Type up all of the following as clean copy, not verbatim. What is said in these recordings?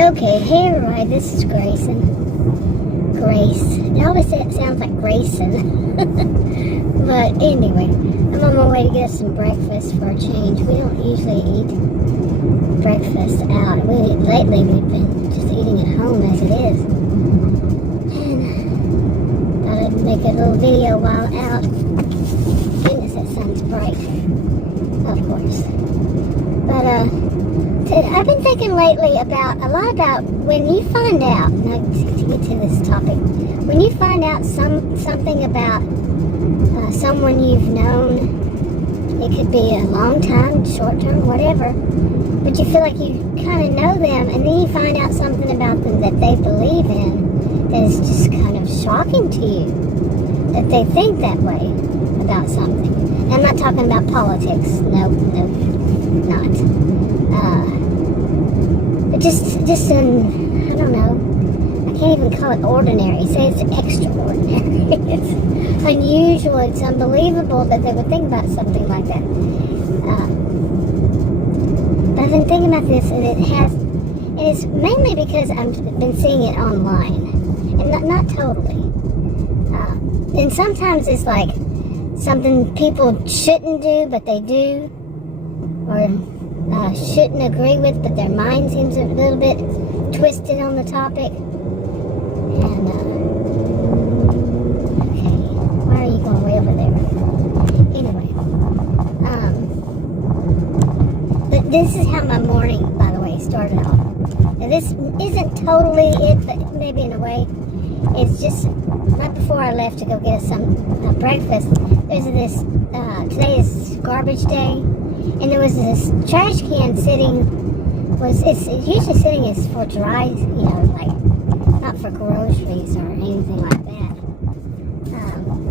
Okay, hey everybody, this is Grayson. Grace. It always sounds like Grayson. But anyway, I'm on my way to get some breakfast for a change. We don't usually eat breakfast out. Lately we've been just eating at home as it is. And thought I'd make a little video while out. Goodness, that sun's bright. Of course. But I've been thinking lately a lot about when you find out, now to get to this topic, when you find out something about someone you've known, it could be a long time, short term, whatever, but you feel like you kind of know them, and then you find out something about them that they believe in that is just kind of shocking to you, that they think that way about something. And I'm not talking about politics, no, not. But just I don't know, I can't even call it ordinary. Say it's extraordinary. It's unusual. It's unbelievable that they would think about something like that. But I've been thinking about this, and it's mainly because I've been seeing it online, and not totally. And sometimes it's like something people shouldn't do, but they do, or shouldn't agree with, but their mind seems a little bit twisted on the topic. And okay, why are you going way over there? Anyway, but this is how my morning, by the way, started off. Now this isn't totally it, but maybe in a way. It's just right before I left to go get us some breakfast. There's this. Today is garbage day. And there was this trash can it's usually sitting as for dry, like, not for groceries or anything like that.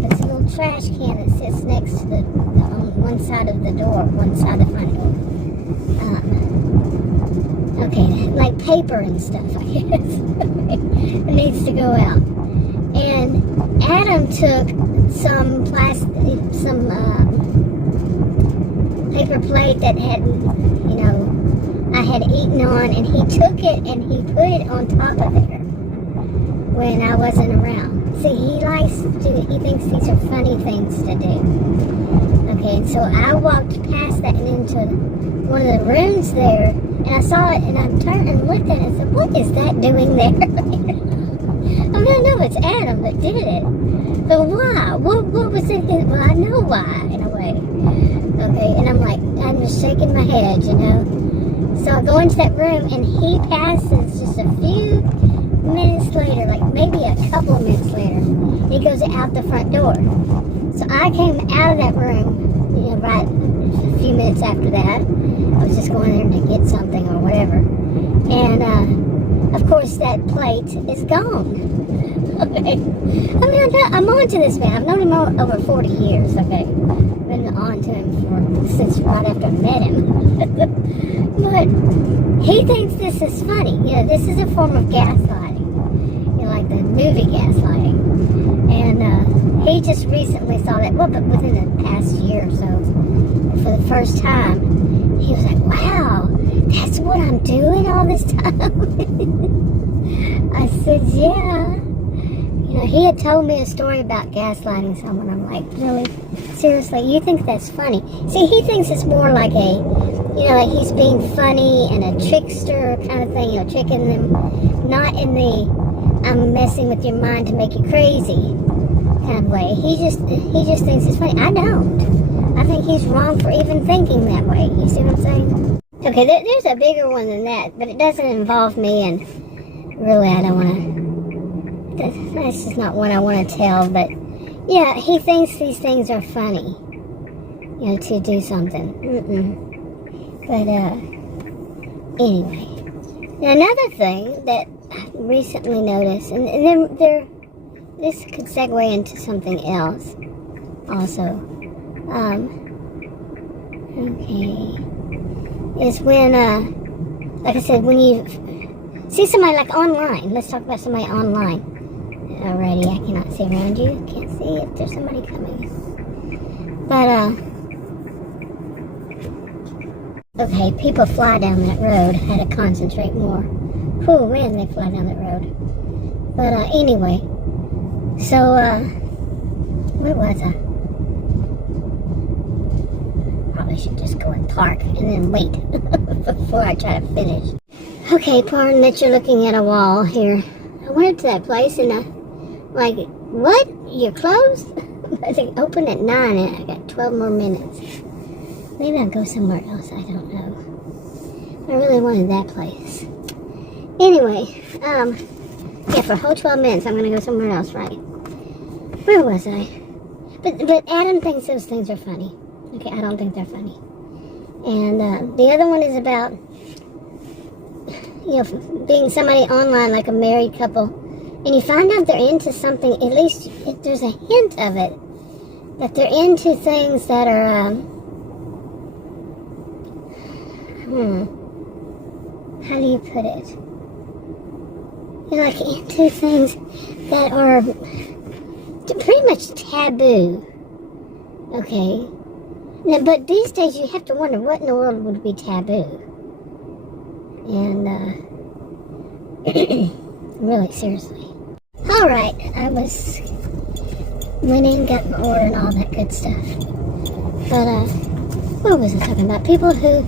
But it's a little trash can that sits next to on one side of the door, one side of the front door. Okay, like paper and stuff, I guess. It needs to go out. And Adam took some paper plate that I had eaten on, and he took it and he put it on top of there when I wasn't around. See, he thinks these are funny things to do. Okay, and so I walked past that and into one of the rooms there, and I saw it, and I turned and looked at it and said, what is that doing there? I mean, I know it's Adam that did it, but why? What was it? Well, I know why, in a way. Okay, and I'm just shaking my head, So I go into that room, and he passes just a few minutes later, like maybe a couple of minutes later, and he goes out the front door. So I came out of that room, right a few minutes after that. I was just going there to get something or whatever. And, of course, that plate is gone. Okay. I mean, I'm on to this man. I've known him over 40 years, okay? Been on to him since right after I met him. But he thinks this is funny. This is a form of gaslighting. Like the movie Gaslighting. And he just recently saw that, but within the past year or so, for the first time, he was like, wow, that's what I'm doing all this time? I said, yeah. He had told me a story about gaslighting someone. I'm like, really? Seriously? You think that's funny? See, he thinks it's more like like he's being funny and a trickster kind of thing, tricking them, not in the I'm messing with your mind to make you crazy kind of way. He just thinks it's funny. I don't. I think he's wrong for even thinking that way. You see what I'm saying? Okay, there's a bigger one than that, but it doesn't involve me, and really I don't want to. That's just not what I want to tell, but yeah, he thinks these things are funny, to do something. But anyway, now another thing that I recently noticed, and this could segue into something else, also. Is when, like I said, when you see somebody like online. Let's talk about somebody online. Alrighty, I cannot see around you. Can't see if there's somebody coming. But, okay, people fly down that road. I had to concentrate more. Whew, man, they fly down that road. But anyway, so where was I? Probably should just go and park and then wait before I try to finish. Okay, pardon that you're looking at a wall here. I went to that place and like, what? You're closed? I think open at 9 and I got 12 more minutes. Maybe I'll go somewhere else, I don't know. I really wanted that place. Anyway, yeah, for a whole 12 minutes I'm gonna go somewhere else, right? Where was I? But Adam thinks those things are funny. Okay, I don't think they're funny. And the other one is about, you know, being somebody online like a married couple, and you find out they're into something, at least if there's a hint of it, that they're into things that are, how do you put it? You're like into things that are pretty much taboo, okay? Now, but these days you have to wonder what in the world would be taboo. And, really, seriously. Alright, I went in, got my order and all that good stuff. But, what was I talking about? People who,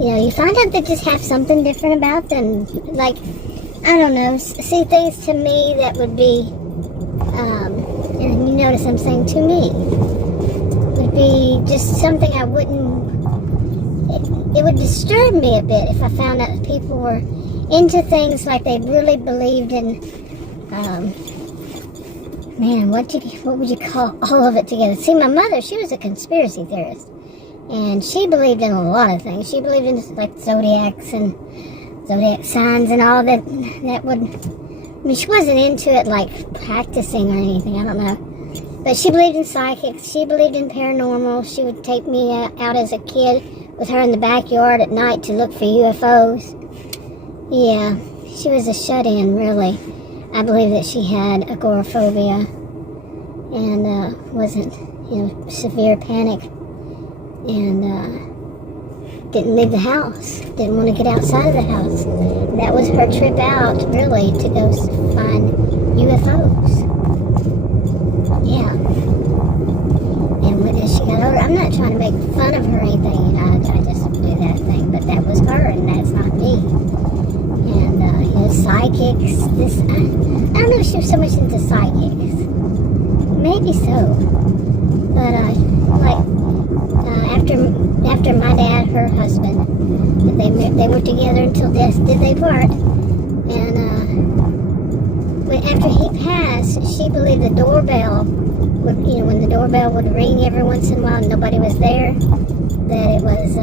you know, you find out they just have something different about them. Like, I don't know, see things to me that would be, and you notice I'm saying to me, would be just something I wouldn't, it would disturb me a bit if I found out people were into things like they really believed in, man, what would you call all of it together? See, my mother, she was a conspiracy theorist, and she believed in a lot of things. She believed in like zodiacs and zodiac signs and all that would, I mean, she wasn't into it like practicing or anything, I don't know. But she believed in psychics, she believed in paranormal. She would take me out as a kid with her in the backyard at night to look for UFOs. Yeah, she was a shut-in, really. I believe that she had agoraphobia and wasn't, you know, severe panic, and didn't leave the house, didn't want to get outside of the house. That was her trip out, really, to go find UFOs. Yeah. And when she got older, I'm not trying to make fun of her or anything, I just do that thing, but that was her and that's not me. And, you know, psychics, I don't know if she was so much into psychics. Maybe so. But, after my dad, her husband, they were together until death did they part. And, after he passed, she believed the doorbell would, you know, when the doorbell would ring every once in a while and nobody was there, that it was,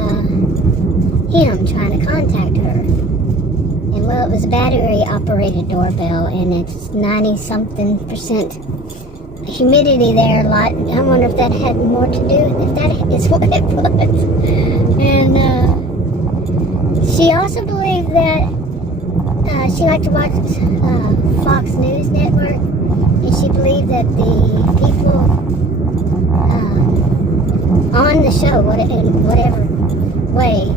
him trying to contact her. And well, it was a battery-operated doorbell, and it's 90-something% humidity there a lot. I wonder if that had more to do with it, if that is what it was. And she also believed that she liked to watch Fox News Network, and she believed that the people on the show, in whatever way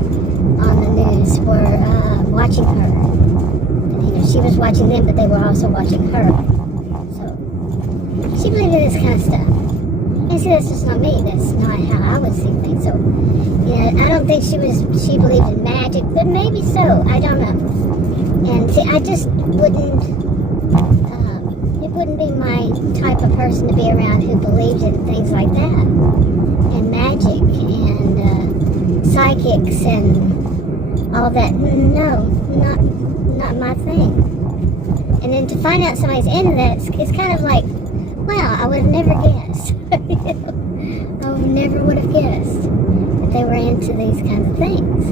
on the news, were watching her. You know, she was watching them, but they were also watching her. So she believed in this kind of stuff. And see, that's just not me. That's not how I would see things. So, yeah, I don't think she believed in magic, but maybe so. I don't know. And see, I just wouldn't, it wouldn't be my type of person to be around who believed in things like that. And magic and psychics and all that. No, not my thing. And then to find out somebody's into that, it's kind of like, wow, I would have never guessed. I never would have guessed that they were into these kinds of things. I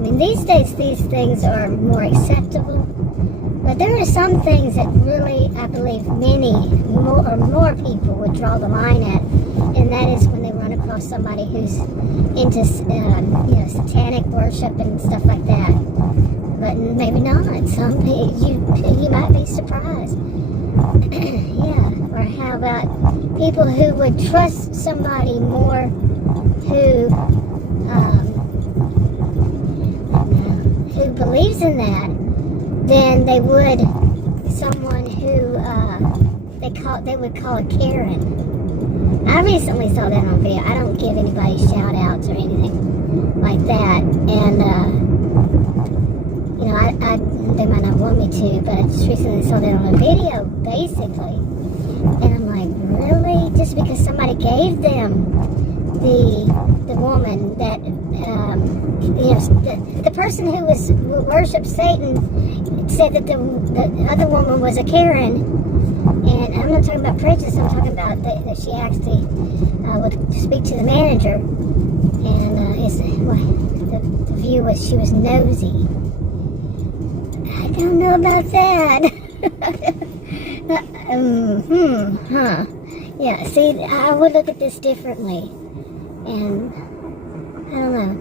mean, these days, these things are more acceptable. But there are some things that really, I believe, more people would draw the line at. And that is when they run across somebody who's into, you know, satanic worship and stuff like that. But maybe not. Some you might be surprised. Yeah. Or how about people who would trust somebody more who believes in that than they would someone who they would call a Karen. I recently saw that on video. I don't give anybody shout outs or anything like that, and they might not want me to, but I just recently saw that on a video, basically, and I'm like, really? Just because somebody gave them the woman that the person who worshipped Satan said that the other woman was a Karen, and I'm not talking about prejudice. I'm talking about that she actually would speak to the manager, and the view was she was nosy. I don't know about that. Yeah, see, I would look at this differently, and I don't know.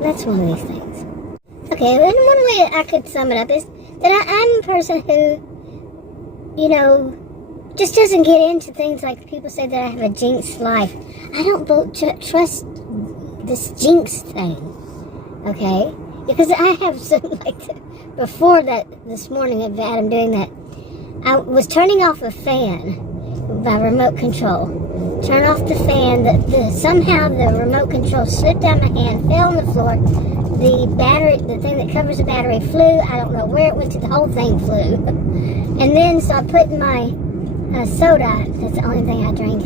That's one of these things. Okay, and one way I could sum it up is that I'm a person who, just doesn't get into things like people say that I have a jinxed life. I don't trust this jinx thing, okay? Because I have some, before that, this morning of Adam doing that, I was turning off a fan by remote control. Turn off the fan, somehow the remote control slipped out of my hand, fell on the floor. The battery, the thing that covers the battery flew. I don't know where it went to, the whole thing flew. And then, so I put my soda, that's the only thing I drink.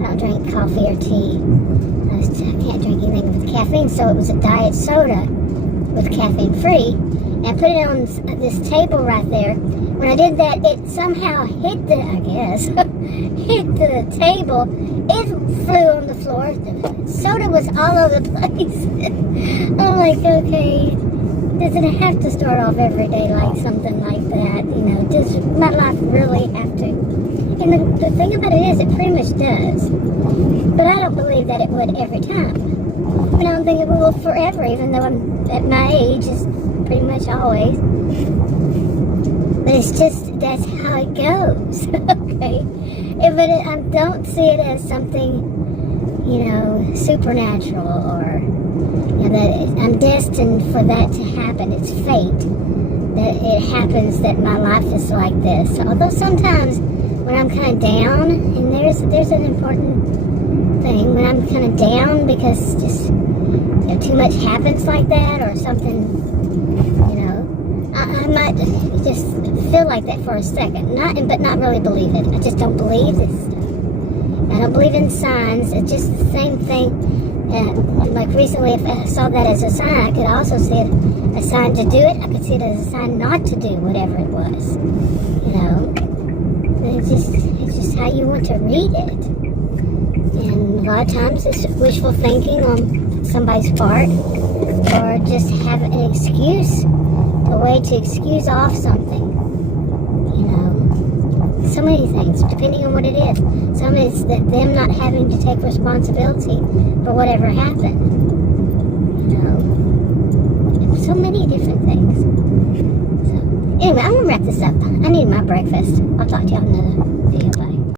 I don't drink coffee or tea. I can't drink anything with caffeine, so it was a diet soda with caffeine free. And I put it on this table right there. When I did that, it somehow hit hit the table. It flew on the floor. The soda was all over the place. I'm like, okay, does it have to start off every day like something like that? Does my life really have to? And the thing about it is, it pretty much does. But I don't believe that it would every time. And I don't think it will forever, even though I'm at my age, is pretty much always. But it's just, that's how it goes, okay? But I don't see it as something, supernatural, or that I'm destined for that to happen. It's fate that it happens that my life is like this. Although sometimes when I'm kind of down, and there's an important thing, when I'm kind of down because just too much happens like that, or something, I might just feel like that for a second, but not really believe it. I just don't believe this stuff. I don't believe in signs. It's just the same thing. Like recently, if I saw that as a sign, I could also see it a sign to do it. I could see it as a sign not to do whatever it was. It's just how you want to read it. And a lot of times it's wishful thinking on somebody's part, or just have an excuse, a way to excuse off something. So many things, depending on what it is. Some is that them not having to take responsibility for whatever happened. So many different things. So, anyway, I'm going to wrap this up. I need my breakfast. I'll talk to y'all in another video. Bye.